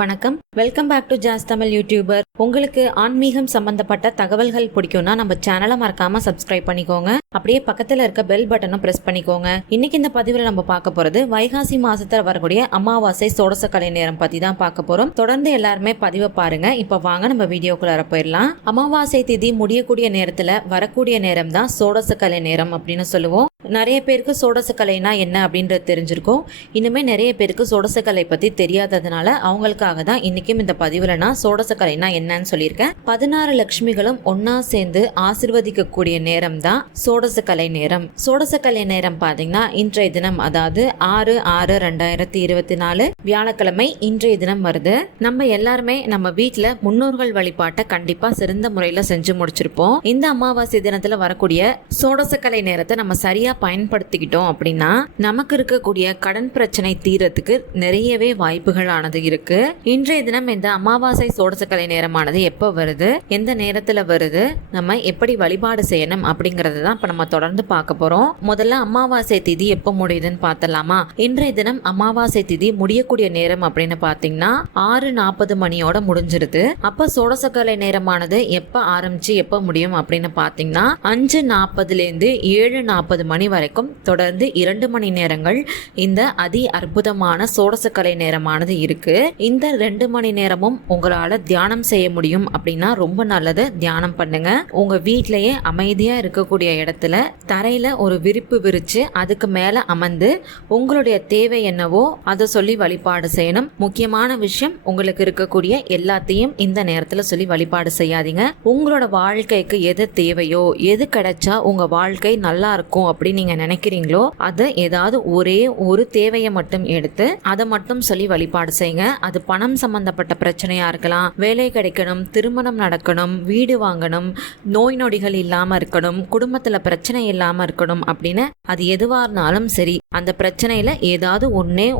வணக்கம், welcome back to ஜாஸ் Tamil YouTuber. உங்களுக்கு ஆன்மீகம் சம்பந்தப்பட்ட தகவல்கள் பிடிக்கும்னா நம்ம சேனலை மறக்காம சப்ஸ்கிரைப் பண்ணிக்கோங்க. அப்படியே பக்கத்துல இருக்க பெல் பட்டனும் பிரஸ் பண்ணிக்கோங்க. இன்னைக்கு இந்த பதிவில் நம்ம பார்க்க போறது வைகாசி மாசத்துல வரக்கூடிய அமாவாசை சோடசக்கலை நேரம் பத்தி தான் பார்க்க போறோம். தொடர்ந்து எல்லாருமே பதிவை பாருங்க. இப்ப வாங்க நம்ம வீடியோக்குள்ள போயிடலாம். அமாவாசை திதி முடியக்கூடிய நேரத்துல வரக்கூடிய நேரம் தான் சோடசக்கலை நேரம் அப்படின்னு சொல்லுவோம். நிறைய பேருக்கு சோடசக்கலைனா என்ன அப்படின்றது தெரிஞ்சிருக்கும். இன்னுமே நிறைய பேருக்கு சோடசக்கலை பத்தி தெரியாததுனால அவங்களுக்காக தான் இன்னைக்கும் இந்த பதிவுல நான் சோடசக்கலைனா என்னன்னு சொல்லியிருக்கேன். 16 லட்சுமிகளும் ஒன்னா சேர்ந்து ஆசிர்வதிக்கக்கூடிய நேரம் தான் சோடசக்கலை நேரம். சோடசக்கலை நேரம் பாத்தீங்கன்னா இன்றைய தினம், அதாவது 6/6/2024 வியாழக்கிழமை இன்றைய தினம் வருது. நம்ம எல்லாருமே நம்ம வீட்டுல முன்னோர்கள் வழிபாட்டை கண்டிப்பா சிறந்த முறையில செஞ்சு முடிச்சிருப்போம். இந்த அமாவாசை தினத்துல வரக்கூடிய சோடசக்கலை நேரத்தை நம்ம சரியா பயன்படுத்திக்கிட்டோம் அப்படின்னா நமக்கு இருக்கக்கூடிய கடன் பிரச்சனை தீரத்துக்கு நிறையவே வாய்ப்புகள் ஆனது இருக்கு. இன்றைய தினம் இந்த அமாவாசை சோடசக்கலை நேரமானது எப்ப வருது, எந்த நேரத்துல வருது, நம்ம எப்படி வழிபாடு செய்யணும் அப்படிங்கறது தான் இப்ப நம்ம தொடர்ந்து பார்க்க போறோம். முதல்ல அமாவாசை திதி எப்ப முடியுதுன்னு பார்த்தலாமா? இன்றைய தினம் அமாவாசை திதி முடியக்கூடிய நேரம் அப்படின்னு பாத்தீங்கன்னா 6:40 மணியோட முடிஞ்சிருது. அப்ப சோடசக்கலை நேரமானது எப்ப ஆரம்பிச்சு எப்ப முடியும் அப்படின்னு பாத்தீங்கன்னா 5:40 7:40 மணி வரைக்கும் தொடர்ந்து 2 மணி நேரங்கள் இந்த அதி அற்புதமான சோடசக்கலை நேரமானது இருக்கு. இந்த 2 மணி நேரமும் உங்களால தியானம் செய்ய முடியும் அப்படின்னா ரொம்ப நல்லது. தியானம் பண்ணுங்க. உங்க வீட்டிலேயே அமைதியா இருக்கக்கூடிய இடத்துல தரையில ஒரு விரிப்பு விரிச்சு அதுக்கு மேல அமர்ந்து உங்களுடைய தேவை என்னவோ அதை சொல்லி வழிபாடு செய்யணும். முக்கியமான விஷயம், உங்களுக்கு இருக்கக்கூடிய எல்லாத்தையும் இந்த நேரத்துல சொல்லி வழிபாடு செய்யாதீங்க. உங்களோட வாழ்க்கைக்கு எது தேவையோ, எது கிடைச்சா உங்க வாழ்க்கை நல்லா இருக்கும் அப்படின்னு நீங்க நினைக்கிறீங்களோ அது ஏதாவது ஒரே ஒரு தேவையை மட்டும் எடுத்து அதை மட்டும் சொல்லி வழிபாடு செய்யுங்க. அது பணம் சம்பந்தப்பட்ட பிரச்சனையா இருக்கலாம், வேலை கிடைக்கணும், திருமணம் நடக்கணும், வீடு வாங்கணும், நோய் நொடிகள் இல்லாம இருக்கணும், குடும்பத்துல பிரச்சனை இல்லாம இருக்கணும் அப்படின்னு அது எதுவா இருந்தாலும் சரி, அந்த பிரச்சனையில ஏதாவது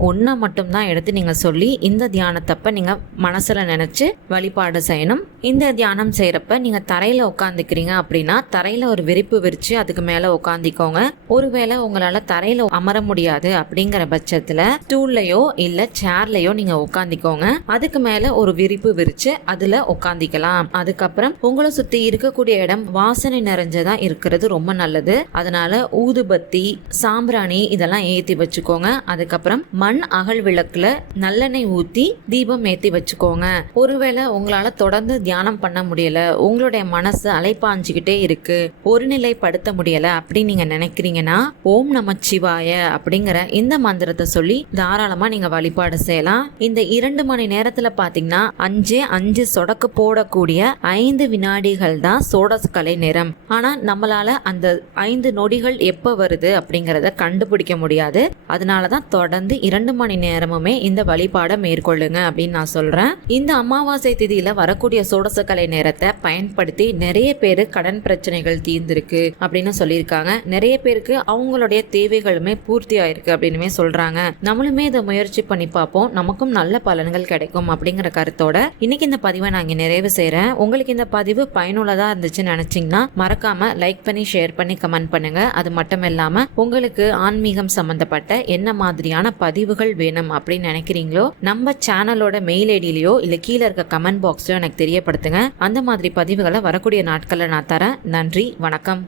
ஒன்ன மட்டும் தான் எடுத்து நீங்க சொல்லி இந்த தியானத்தப்ப நீங்க மனசுல நினைச்சு வழிபாடு செய்யணும். இந்த தியானம் செய்யறப்ப நீங்க தரையில உட்காந்துக்கிறீங்க அப்படின்னா தரையில ஒரு விரிப்பு விரிச்சு அதுக்கு மேல உட்காந்துக்கோங்க. ஒருவேளை உங்களால தரையில அமர முடியாது அப்படிங்கிற பட்சத்துல ஸ்டூல்லையோ இல்ல சேர்லயோ நீங்க உட்காந்துக்கோங்க. அதுக்கு மேல ஒரு விரிப்பு விரிச்சு அதுல உட்காந்துக்கலாம். அதுக்கப்புறம் உங்களை சுத்தி இருக்கக்கூடிய இடம் வாசனை நிறைஞ்சதா இருக்கிறது ரொம்ப நல்லது. அதனால ஊதுபத்தி, சாம்பிராணி இதெல்லாம் ஏத்தி வச்சுக்கோங்க. அதுக்கப்புறம் மண் அகல் விளக்குல நல்லெண்ணெய் ஊத்தி தீபம் ஏத்தி வச்சுக்கோங்க. ஒருவேளை உங்களால தொடர்ந்து தியானம் பண்ண முடியல, உங்களுடைய மனசு அலைப்பாஞ்சுக்கிட்டே இருக்கு, ஒருநிலைப்படுத்த முடியல அப்படின்னு நீங்க நினைக்கிறீங்கன்னா ஓம் நமச்சிவாய அப்படிங்கிற இந்த மந்திரத்தை சொல்லி தாராளமா நீங்க வழிபாடு செய்யலாம். இந்த 2 மணி நேரத்துல பாத்தீங்கன்னா 5 சொடக்கு போடக்கூடிய 5 வினாடிகள் தான் சோடசக்கலை நேரம். ஆனா நம்மளால அந்த 5 நொடிகள் எப்ப வருது அப்படிங்கறத கண்டுபிடிக்க முடியாது. அதனாலதான் தொடர்ந்து 2 மணி நேரமுமே இந்த வழிபாடை மேற்கொள்ளுங்க அப்படின்னு நான் சொல்றேன். இந்த அமாவாசை திதியில வரக்கூடிய சோடசக்கலை நேரத்தை பயன்படுத்தி நிறைய பேரு கடன் பிரச்சனைகள் தீர்ந்திருக்கு அப்படின்னு சொல்லியிருக்காங்க. நிறைய பேருக்கு அவங்களுடைய தேவைகளுமே பூர்த்தி ஆயிருக்கு அப்படின்னு சொல்றாங்க. நம்மளுமே இதை முயற்சி பண்ணி பார்ப்போம், நமக்கும் நல்ல பலன்கள் கிடைக்கும் அப்படிங்கிற கருத்தோட இன்னைக்கு இந்த பதிவை நான் இங்க நிறைவு செய்யறேன். உங்களுக்கு இந்த பதிவு பயனுள்ளதா இருந்துச்சுன்னு நினைச்சீங்கன்னா மறக்காம லைக் பண்ணி, ஷேர் பண்ணி, கமெண்ட் பண்ணுங்க. அது மட்டும் இல்லாம உங்களுக்கு ஆன்மீகம் சம்பந்தப்பட்ட என்ன மாதிரியான பதிவுகள் வேணும் அப்படின்னு நினைக்கிறீங்களோ நம்ம சேனலோட மெயில் ஐடியிலயோ இல்ல கீழே இருக்க கமெண்ட் பாக்ஸ்லயோ எனக்கு தெரியப்படுத்துங்க. அந்த மாதிரி பதிவுகளை வரக்கூடிய நாட்கள்ல நான் தரேன். நன்றி, வணக்கம்.